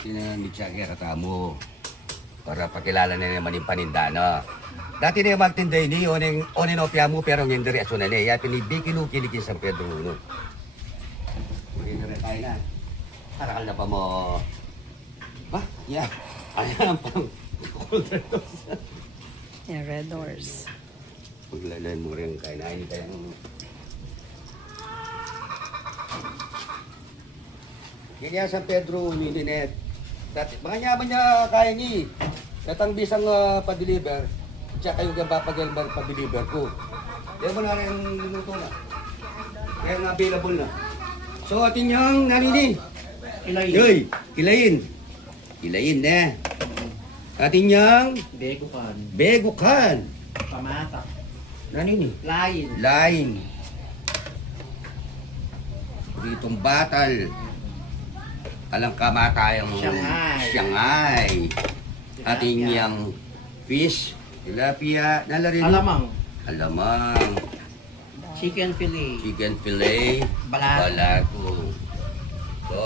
Sinamitsya katamo para pakilala na naman yung paninda, no? Dati na yung magtinda ini, onin opya mo, pero ngayon diri aso na niya. Pinibikinu kiligin San Pedro, no? Hindi na rin tayo na. Harakal na pa mo. Ha? Yeah. Ayan, pang colder doors. Yeah, red doors. Paglalay mo rin kain na, hindi tayo. Ganyan San Pedro, Mininet. Dati, mga nyaman niya kaya ni. Datang bisang pa-deliver, tsaka yung gabapag-elbar pa-deliver ko. Yan mo na rin luto na. Kaya nga available na. So atin yung nanini. Ilayin. Yoy, kilayin. Kilayin na. Atin yung Begukan. begukan. Pamata. Nanini. Lain. Lain. Ditong batal. Alang kamatayang Shanghai. Shanghai. Ating yang fish, tilapia, nalarin. Alamang. Alamang. Chicken fillet. Chicken fillet. Balato. Balato. So,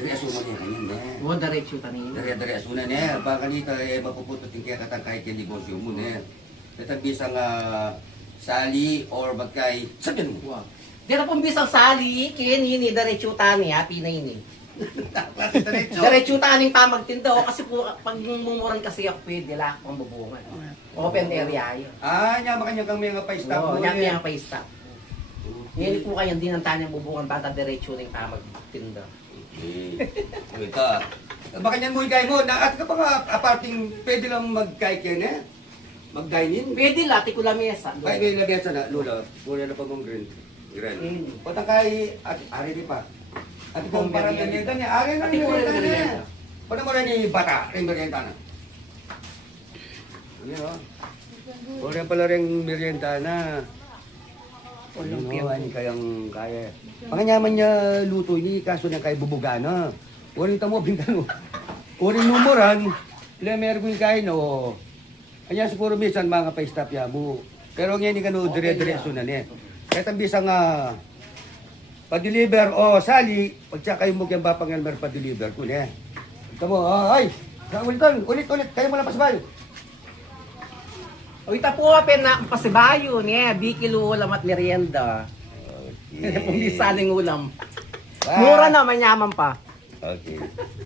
dari asuman niya kanyan na. Huwag diretso tanin. Dari asunan niya. Baka nito mapuputot yung kaya katang kahit yung negosyo mo na. Katang bisang sali or magkay. Sabihan mo. Huwag. Di na pong bisang sali, kinini, diretso tani, ha, pinay ni. Diretso tani pamagtinda, o kasi po, pag mumuran kasi ako, pwede lang akong bubungan. Open area yun. Nyama kanya kang mga pa-stop Oo, mo. yan yung pa-stop. Ngayon po kayo, hindi nang tanyang bubungan, bata diretso na yung pamagtinda. Ito. Baka niyan mo ikay mo. At ka pa nga, aparting pwede lang mag-kay ka na. Mag-dine-in. Pwede lati ko lamesa. Ay, may lagyan sa na. Lula, muna na pa mong green. Patang kay, ari di pa. At kung parang ganyan niya, ari na Ati ko rin merienda na. merienda. Paano mo rin yung bata, rin merienda na. Ano o? Wala pala rin merienda na. Ano ani kayang kaya. Mga nyaman niya luto ni kaso niya kay bubugana. Orin tamo bintano. Orin numeran, lemer ko kay no. Anya siguro bisan mga pa-stop ya mo. Pero ngayon ni kanu dire-dire sunan eh. Kahit ang bisang pa-deliver o sali, pagtsa kayo mo kayang bapangalmer pa-deliver ko niya. Ito mo, ay! Ulit, kayo mo lang pasibayo. O ita po, na pasibayo niya, bikilo ulam at merienda. Okay. Kung di saling ulam. Mura na, manyaman pa. Okay.